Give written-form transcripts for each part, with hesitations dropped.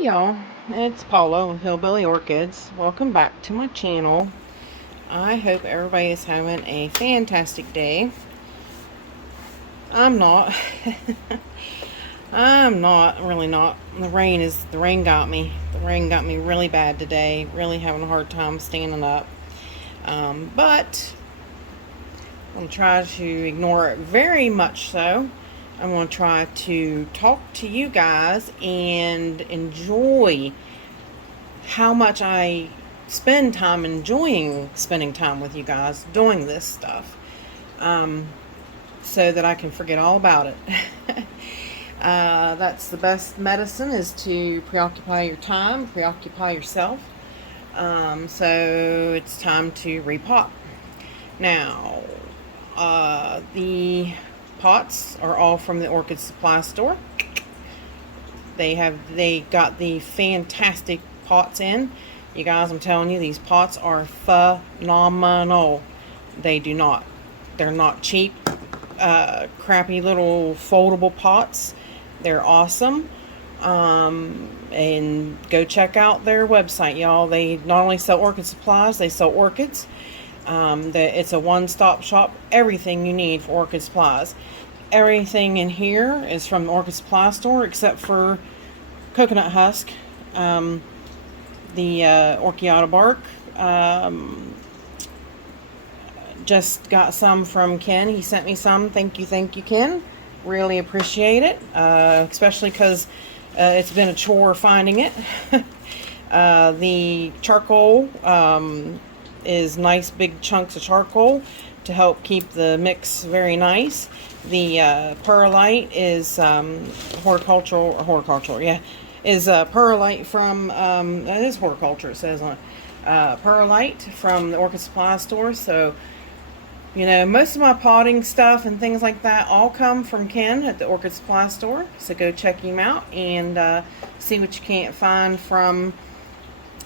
Hey y'all, it's Paula with Hillbilly Orchids. Welcome back to my channel. I hope everybody is having a fantastic day. I'm not. I'm not, really not. The rain got me. The rain got me really bad today. Really having a hard time standing up. But I'm going to try to ignore it very much so. I'm going to try to talk to you guys and enjoy how much I spend time enjoying spending time with you guys doing this stuff, so that I can forget all about it. That's the best medicine, is to preoccupy your time, preoccupy yourself. So it's time to repot. Now, the pots are all from the Orchid Supply store. They got the fantastic pots in. You guys, I'm telling you, these pots are phenomenal. They're not cheap, crappy little foldable pots. They're awesome. And go check out their website, y'all. They not only sell orchid supplies, they sell orchids. It's a one-stop shop. Everything you need for orchid supplies. Everything in here is from the Orchid Supply store except for coconut husk, the orchiata bark. Just got some from Ken. He sent me some. Thank you, Ken. Really appreciate it, especially because it's been a chore finding it. The charcoal is nice big chunks of charcoal to help keep the mix very nice. The perlite is horticultural, yeah, is perlite from, that is horticulture, it says on it. Perlite from the Orchid Supply store. So, you know, most of my potting stuff and things like that all come from Ken at the Orchid Supply store. So go check him out and see what you can't find from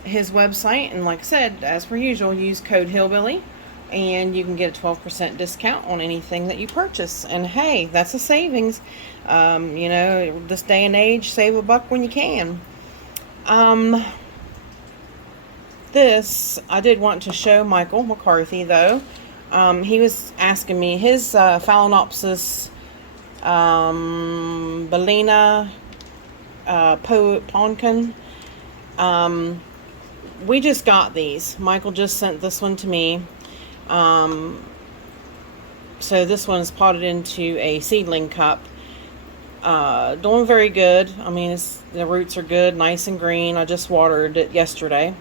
his website. And like I said, as per usual, use code Hillbilly and you can get a 12% discount on anything that you purchase. And hey, that's a savings. You know, this day and age, save a buck when you can. This, I did want to show Michael McCarthy, though. He was asking me his Phalaenopsis Bellina Ponkin. We just got these. Michael just sent this one to me. So this one is potted into a seedling cup. Doing very good. I mean, the roots are good, nice and green. I just watered it yesterday.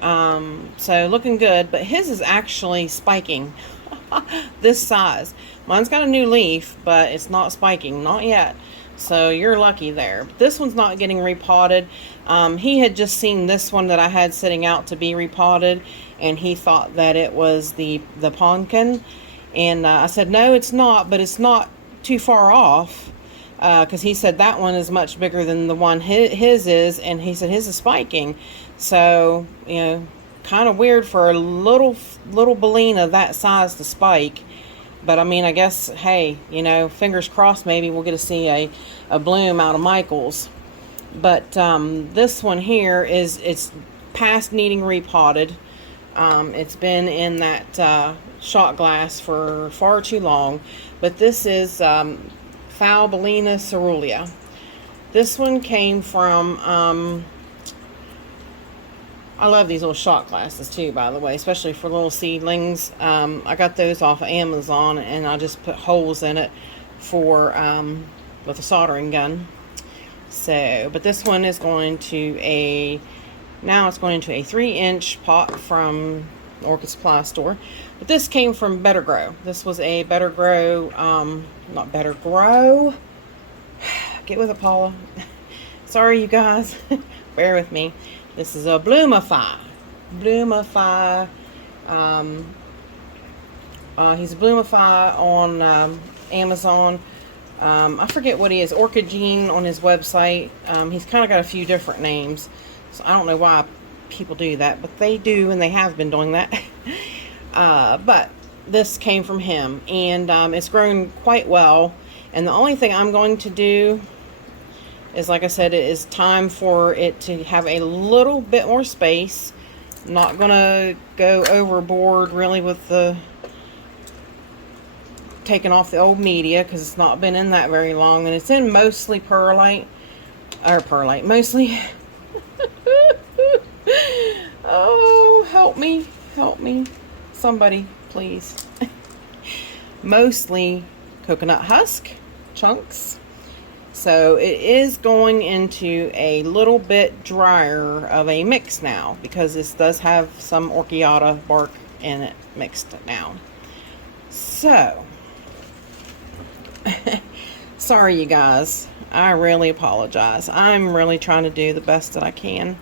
So looking good, but his is actually spiking. This size. Mine's got a new leaf, but it's not spiking, not yet. So you're lucky there. But this one's not getting repotted. He had just seen this one that I had sitting out to be repotted, and he thought that it was the pumpkin. And I said, no, it's not, but it's not too far off. Because he said that one is much bigger than the one his is, and he said his is spiking. So, you know, kind of weird for a little Bellina that size to spike. But I mean, I guess, hey, you know, fingers crossed, maybe we'll get to see a bloom out of Michael's. But this one here it's past needing repotted. It's been in that shot glass for far too long. But this is Bellina Cerulean. This one came from, I love these little shot glasses too, by the way, especially for little seedlings. I got those off of Amazon, and I just put holes in it for with a soldering gun. So, but this one is going to now it's going into a 3-inch pot from the Orchid Supply store. But this came from Better Grow. This was a Better Grow, not Better Grow. Get with it, Paula. Sorry, you guys. Bear with me. This is a Bloomify. Bloomify. He's a Bloomify on Amazon. I forget what he is. Orchid Gene on his website. He's kind of got a few different names. So I don't know why people do that, but they do, and they have been doing that. But this came from him, and it's grown quite well. And the only thing I'm going to do is, like I said, it is time for it to have a little bit more space. I'm not gonna go overboard really with the taking off the old media, because it's not been in that very long, and it's in mostly perlite, mostly. Oh, help me, somebody, please. Mostly coconut husk chunks. So it is going into a little bit drier of a mix now, because this does have some orchiata bark in it mixed now. So sorry, you guys. I really apologize. I'm really trying to do the best that I can.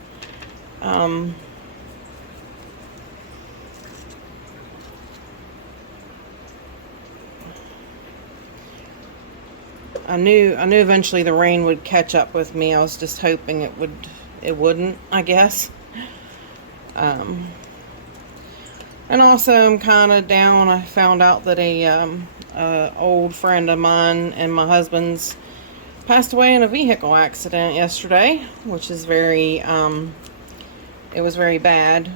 I knew eventually the rain would catch up with me. I was just hoping it wouldn't, I guess. And also I'm kind of down. I found out that a old friend of mine and my husband's passed away in a vehicle accident yesterday, which is very, it was very bad.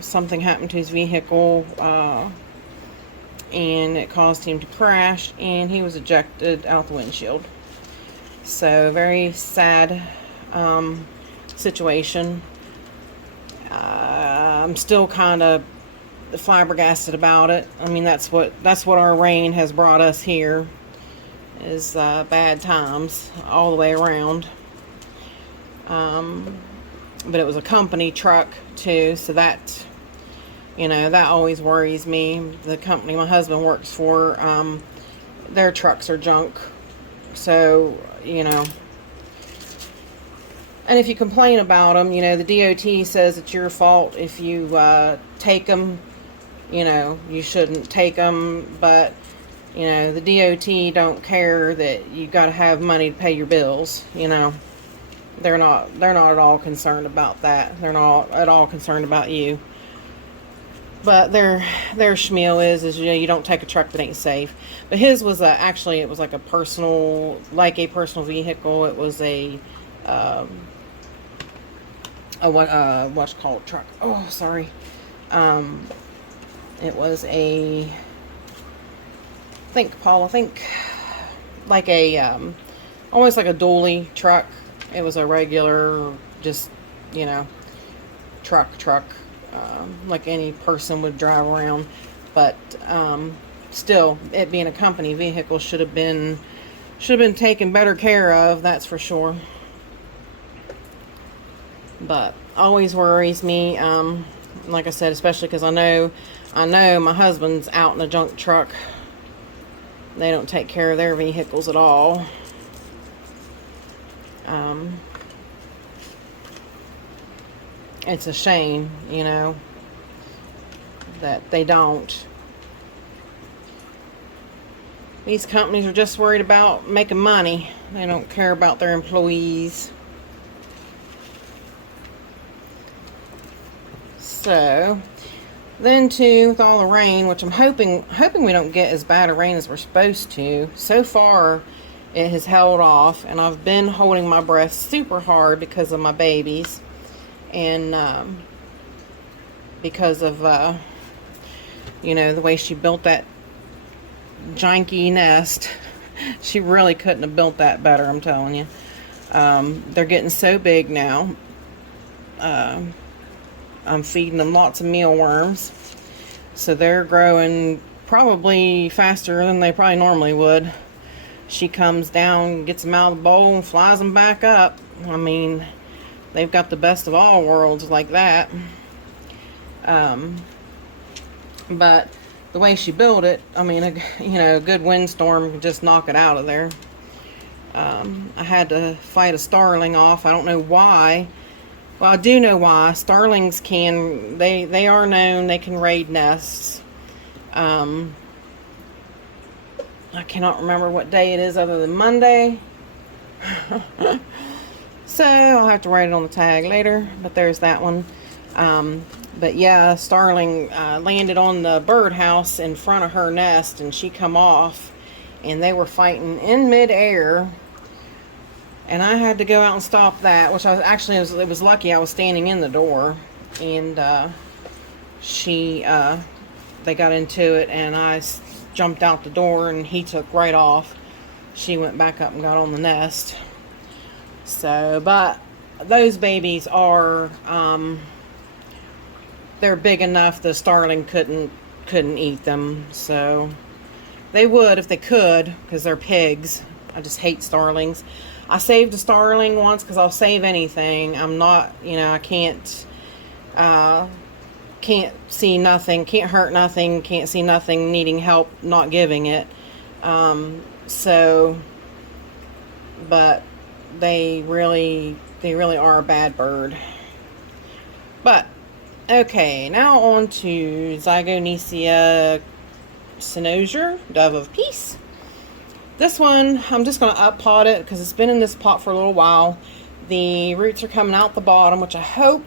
Something happened to his vehicle, and it caused him to crash, and he was ejected out the windshield. So very sad situation. I'm still kind of flabbergasted about it. I mean, that's what our rain has brought us here, is bad times all the way around. But it was a company truck too, so that, you know, that always worries me. The company my husband works for, their trucks are junk. So, you know, and if you complain about them, you know, the DOT says it's your fault if you take them. You know, you shouldn't take them, but, you know, the DOT don't care that you got to have money to pay your bills. You know, they're not at all concerned about that. They're not at all concerned about you. But their schmeal is, you know, you don't take a truck that ain't safe. But his was actually, it was like a personal vehicle. It was a what's called truck. Oh, sorry. It was I think like a almost like a dually truck. It was a regular, just, you know, truck, like any person would drive around. But still, it being a company vehicle should have been taken better care of, that's for sure. But always worries me, like I said, especially because I know my husband's out in a junk truck. They don't take care of their vehicles at all. It's a shame, you know, that they don't. These companies are just worried about making money. They don't care about their employees. So, then too, with all the rain, which I'm hoping we don't get as bad a rain as we're supposed to. So far, it has held off, and I've been holding my breath super hard because of my babies, and because of you know, the way she built that janky nest. She really couldn't have built that better, I'm telling you. They're getting so big now. I'm feeding them lots of mealworms, so they're growing probably faster than they probably normally would. She comes down, gets them out of the bowl, and flies them back up. I mean, they've got the best of all worlds like that. But the way she built it, I mean, you know, a good windstorm can just knock it out of there. I had to fight a starling off. I don't know why. Well, I do know why. Starlings can, they are known, they can raid nests. I cannot remember what day it is other than Monday. So I'll have to write it on the tag later, but there's that one. But yeah, starling landed on the birdhouse in front of her nest, and she come off, and they were fighting in midair. And I had to go out and stop that, which I was actually, it was lucky I was standing in the door. And they got into it, and I jumped out the door, and he took right off. She went back up and got on the nest. So, but those babies are, they're big enough the starling couldn't eat them. So they would if they could, because they're pigs. I just hate starlings. I saved a starling once, because I'll save anything. I'm not, I can't see nothing, can't hurt nothing, can't see nothing needing help, not giving it. But they really are a bad bird. But okay, now on to Zygonesia cynosure, Dove of Peace. This one, I'm just going to up pot it because it's been in this pot for a little while. The roots are coming out the bottom, which I hope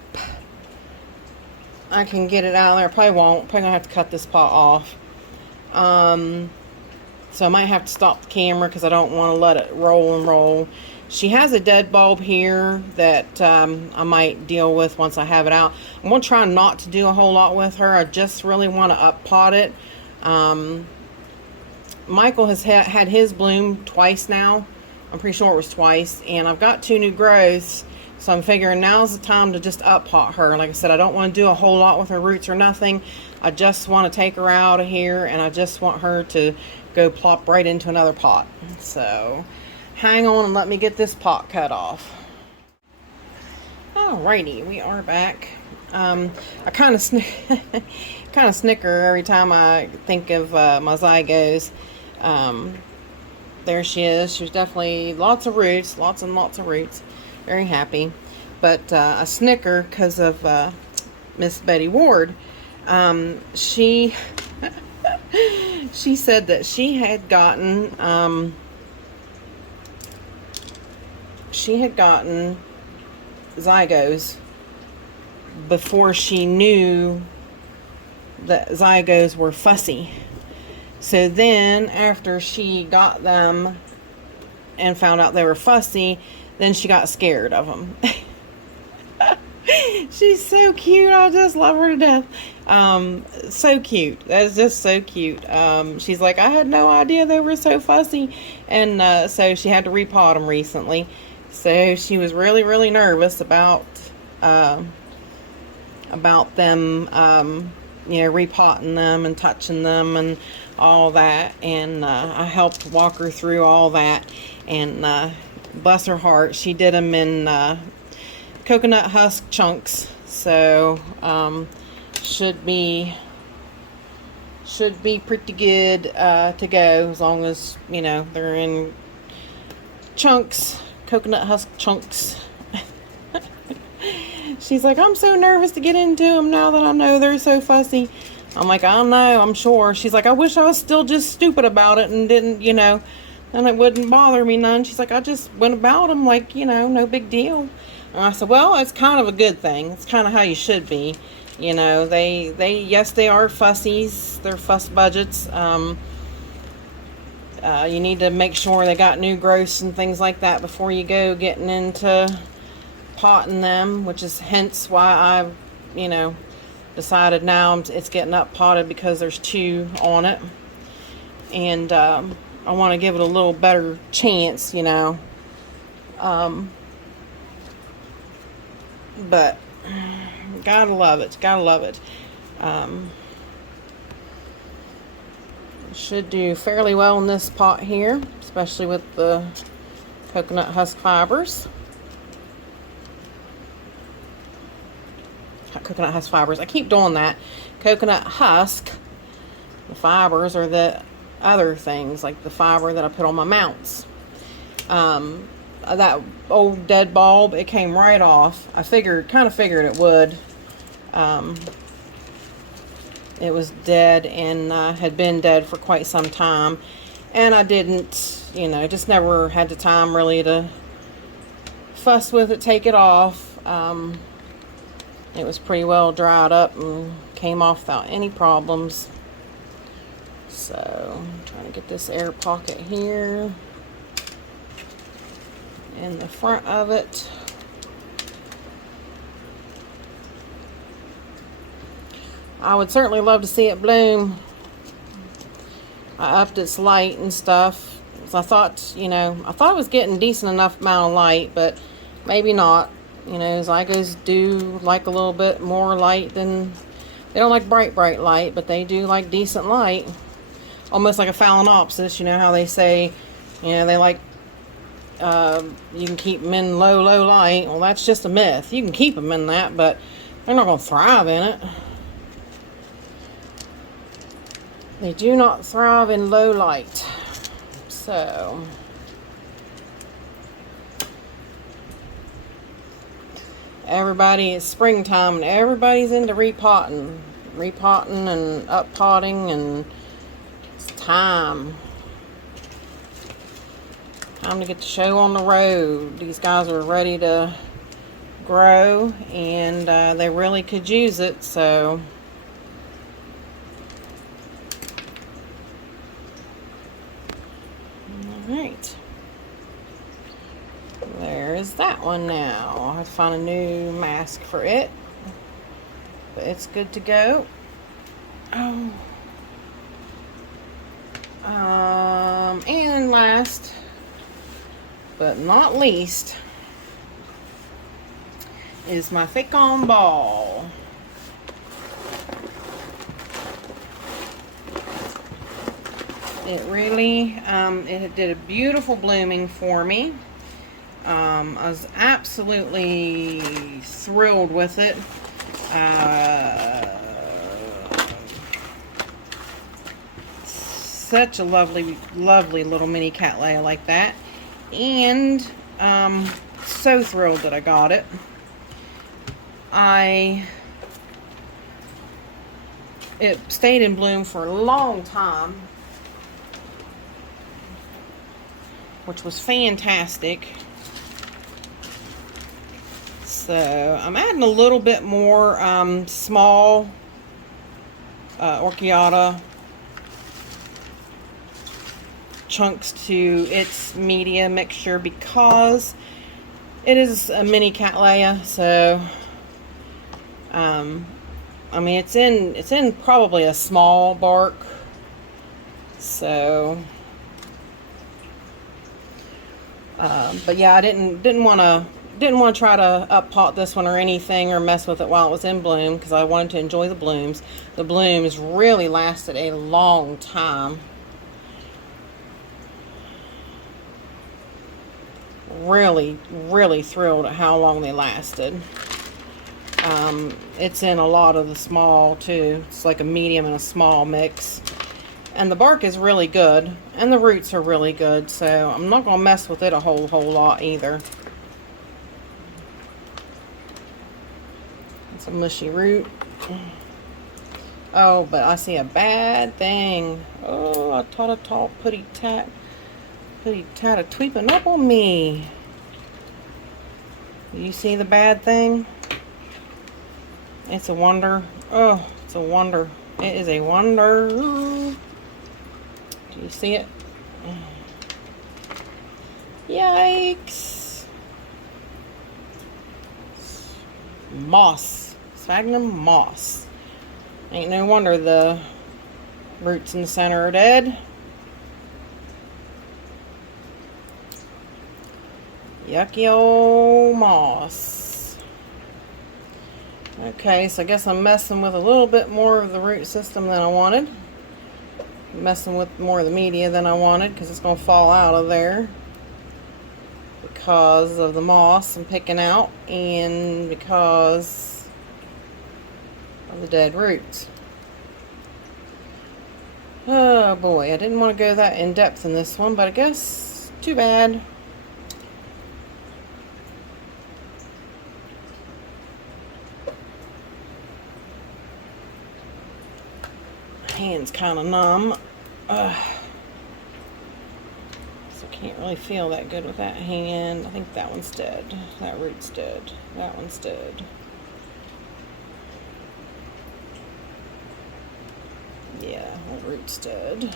I can get it out of there. Probably won't. Probably going to have to cut this pot off. So I might have to stop the camera because I don't want to let it roll and roll. She has a dead bulb here that I might deal with once I have it out. I'm going to try not to do a whole lot with her. I just really want to up pot it. Michael has had his bloom twice now. I'm pretty sure it was twice. And I've got 2 new growths. So I'm figuring now's the time to just up pot her. Like I said, I don't want to do a whole lot with her roots or nothing. I just want to take her out of here, and I just want her to go plop right into another pot. So hang on and let me get this pot cut off. Alrighty, we are back. I kind of snicker every time I think of my Zygos. There she is. She's definitely lots of roots, lots and lots of roots. Very happy. But I snicker because of Miss Betty Ward. She said that she had gotten Zygos before she knew that Zygos were fussy. So then after she got them and found out they were fussy, then she got scared of them. She's so cute. I just love her to death. So cute. That's just so cute. She's like, I had no idea they were so fussy. And so she had to repot them recently. So she was really, really nervous about them, repotting them and touching them and all that. And I helped walk her through all that. And bless her heart, she did them in coconut husk chunks. So should be pretty good to go, as long as they're in chunks, coconut husk chunks. She's like, I'm so nervous to get into them now that I know they're so fussy. I'm like, I don't know, I'm sure. She's like, I wish I was still just stupid about it and didn't, and it wouldn't bother me none. She's like, I just went about them like, no big deal. And I said, well, it's kind of a good thing. It's kind of how you should be. Yes, they are fussies. They're fuss budgets. You need to make sure they got new growths and things like that before you go getting into potting them, which is hence why I've, decided now it's getting up potted, because there's 2 on it. And I want to give it a little better chance, but gotta love it, gotta love it. Should do fairly well in this pot here, especially with the coconut husk fibers. Coconut husk fibers, I keep doing that. Coconut husk, the fibers are the other things, like the fiber that I put on my mounts. That old dead bulb, it came right off. I kind of figured it would. It was dead and had been dead for quite some time, and I didn't, just never had the time really to fuss with it, take it off. It was pretty well dried up and came off without any problems. So I'm trying to get this air pocket here. in the front of it. I would certainly love to see it bloom. I upped its light and stuff. So I thought, you know, I thought it was getting decent enough amount of light, but maybe not. You know, zygos do like a little bit more light than, they don't like bright light, but they do like decent light. Almost like a phalaenopsis, you know how they say, you know, they like, you can keep them in low light. Well, that's just a myth. You can keep them in that, but they're not going to thrive in it. They do not thrive in low light. So, everybody, it's springtime and everybody's into repotting and uppotting, and it's time to get the show on the road. These guys are ready to grow, and they really could use it. So alright, there's that one. Now I have to find a new mask for it, but it's good to go. Oh, and last but not least is my Facon ball. It really, it did a beautiful blooming for me. I was absolutely thrilled with it. Such a lovely little mini cattleya like that. And so thrilled that I got it. It stayed in bloom for a long time, which was fantastic. So I'm adding a little bit more small Orchiata chunks to its media mixture because it is a mini cattleya. So I mean, it's in probably a small bark. So but yeah, I didn't want to try to up-pot this one or anything or mess with it while it was in bloom, because I wanted to enjoy the blooms. The blooms really lasted a long time. Really thrilled at how long they lasted. It's in a lot of the small too. It's like a medium and a small mix. And the bark is really good, and the roots are really good, so I'm not going to mess with it a whole lot either. It's a mushy root. Oh, but I see a bad thing. Oh, I taught a tall putty tat a tweeping up on me. You see the bad thing? It's a wonder. Oh, it's a wonder. It is a wonder. Do you see it? Yikes. Moss. Sphagnum moss. Ain't no wonder the roots in the center are dead. Yucky old moss. Okay, so I guess I'm messing with a little bit more of the root system than I wanted. Messing with more of the media than I wanted, because it's going to fall out of there because of the moss I'm picking out and because of the dead roots. Oh boy, I didn't want to go that in depth in this one, but I guess too bad. Hand's kind of numb. So I can't really feel that good with that hand. I think that one's dead. That root's dead. That one's dead. Yeah, that root's dead.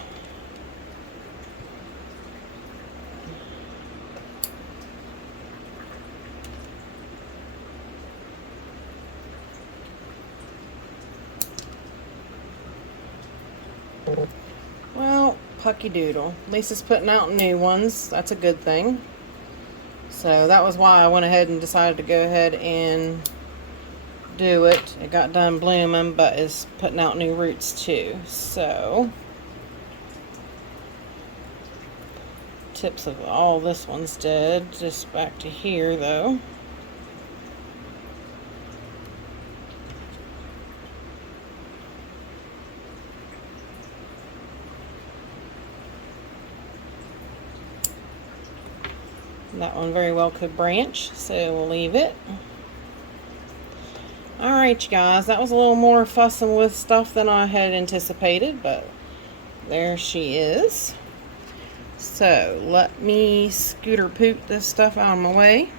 Well, Pucky Doodle. At least it's putting out new ones. That's a good thing. So that was why I went ahead and decided to go ahead and do it. It got done blooming, but it's putting out new roots too. So tips of all this one's dead. Just back to here though. That one very well could branch, so we'll leave it. Alright, you guys, that was a little more fussing with stuff than I had anticipated, but there she is. So, let me scooter poop this stuff out of my way.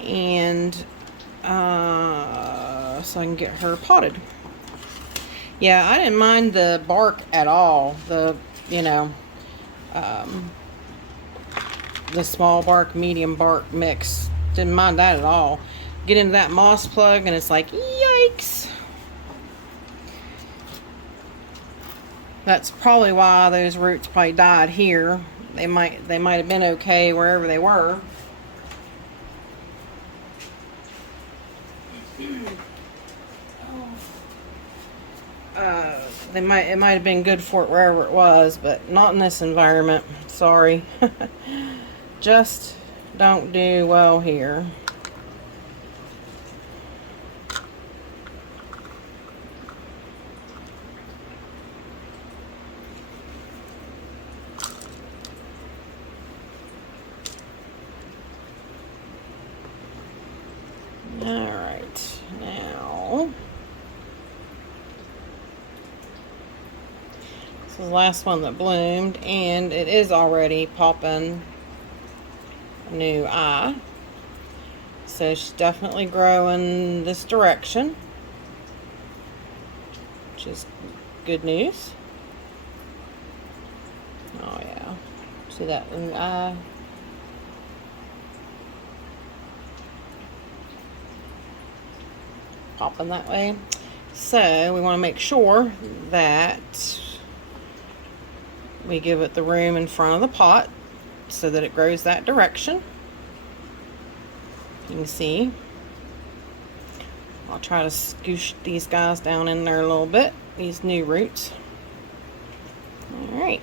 And, so I can get her potted. Yeah, I didn't mind the bark at all. The, you know, the small bark, medium bark mix. Didn't mind that at all. Get into that moss plug and it's like, yikes. That's probably why those roots probably died here. They might have been okay wherever they were. It might have been good for it wherever it was, but not in this environment. Sorry. Just don't do well here. Alright, now this is the last one that bloomed, and it is already popping a new eye. So she's definitely growing this direction, which is good news. Oh yeah, see that new eye? Popping that way. So we want to make sure that we give it the room in front of the pot so that it grows that direction. You can see I'll try to scoosh these guys down in there a little bit, these new roots. Alright,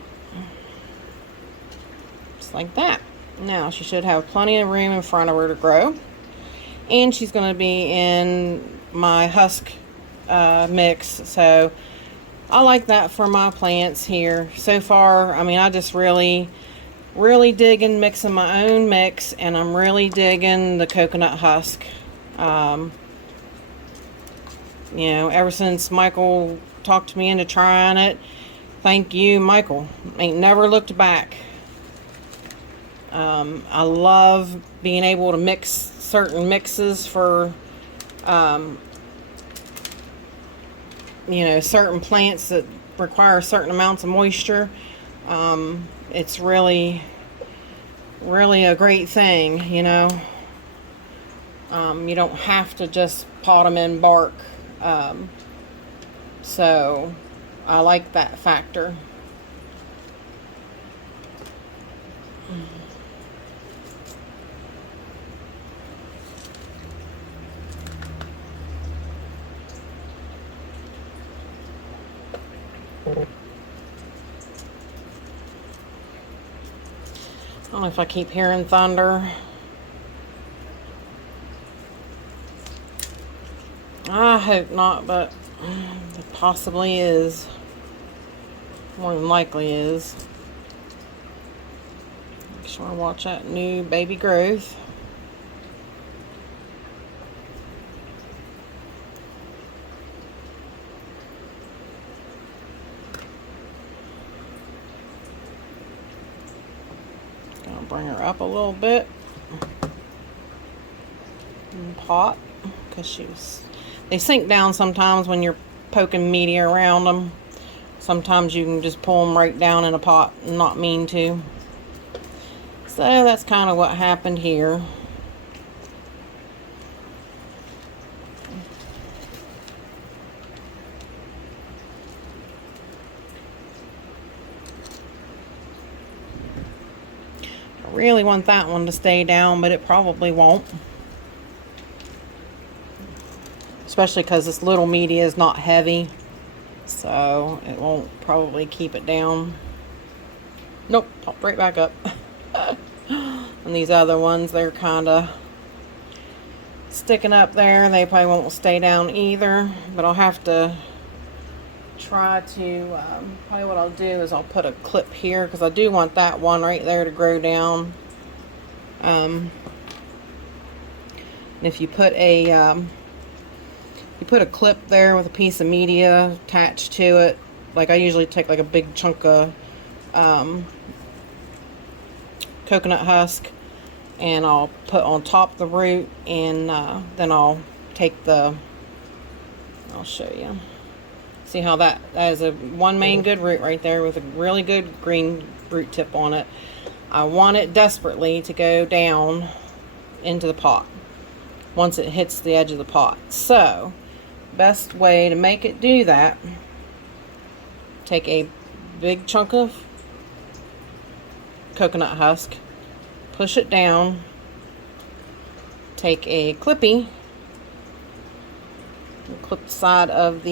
just like that. Now she should have plenty of room in front of her to grow, and she's going to be in my husk mix, so I like that for my plants here. So far, I mean, I just really digging mixing my own mix, and I'm really digging the coconut husk. You know, ever since Michael talked me into trying it, thank you, Michael. Ain't never looked back. I love being able to mix certain mixes for you know, certain plants that require certain amounts of moisture. It's really a great thing, you know. You don't have to just pot them in bark. So I like that factor. I don't know if I keep hearing thunder. I hope not, but it possibly is. More than likely is. Make sure I watch that new baby growth. Gonna bring her up a little bit in the pot, because they sink down sometimes when you're poking media around them. Sometimes you can just pull them right down in a pot and not mean to. So that's kind of what happened here. really want that one to stay down, but it probably won't. Especially because this little media is not heavy, so it won't probably keep it down. Nope, popped right back up. And these other ones, they're kind of sticking up there. They probably won't stay down either, but I'll have to try to, probably what I'll do is I'll put a clip here, because I do want that one right there to grow down. And if you put a clip there with a piece of media attached to it, like I usually take like a big chunk of coconut husk, and I'll put on top of the root, and then I'll take I'll show you. See how that is one main good root right there with a really good green root tip on it. I want it desperately to go down into the pot once it hits the edge of the pot. So, best way to make it do that, take a big chunk of coconut husk, push it down, take a clippy, and clip the side of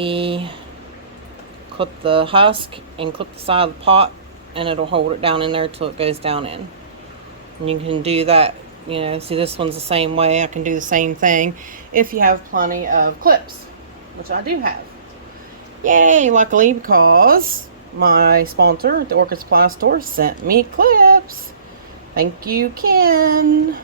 clip the husk and clip the side of the pot, and it'll hold it down in there till it goes down in. And you can do that, you know, see this one's the same way. I can do the same thing if you have plenty of clips, which I do have. Yay, luckily, because my sponsor at the Orchid Supply store sent me clips. Thank you, Ken.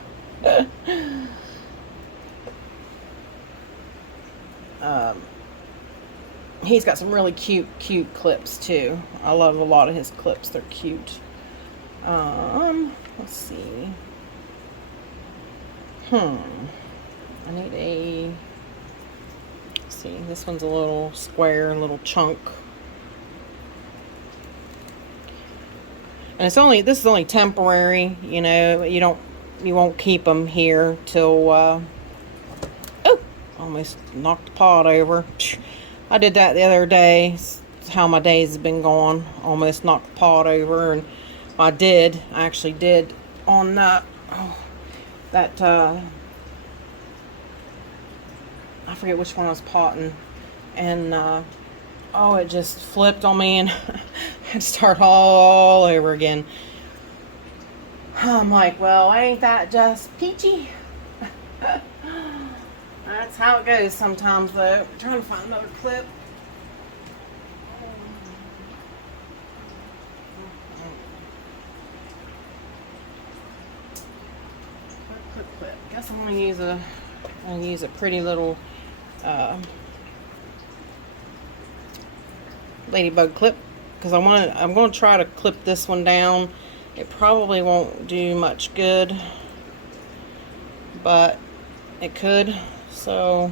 He's got some really cute clips too. I love a lot of his clips. They're cute. Let's see. I need let's see, this one's a little square, a little chunk. And this is only temporary, you know, you won't keep them here till, oh, almost knocked the pot over. I did that the other day. It's how my days have been going. Almost knocked the pot over, and I actually did on I forget which one I was potting, and oh, it just flipped on me, and I had to start all over again. I'm like, well, ain't that just peachy? That's how it goes sometimes, though. I'm trying to find another clip. Clip. Guess I'm gonna use a pretty little ladybug clip, because I'm going to try to clip this one down. It probably won't do much good, but it could. So,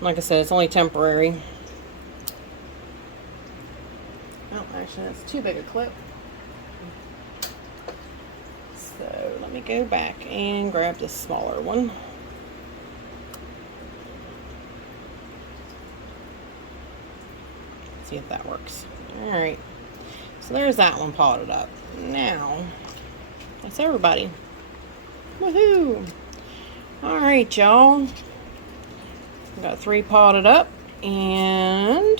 like I said, it's only temporary. Oh, actually, that's too big a clip. So, let me go back and grab this smaller one. See if that works. Alright. So, there's that one potted up. Now, that's everybody. Woohoo! Alright, y'all. Got 3 potted up, and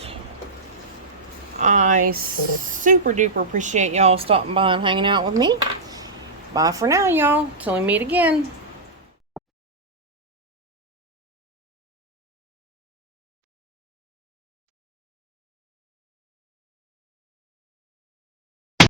I super duper appreciate y'all stopping by and hanging out with me. Bye for now, y'all. Till we meet again.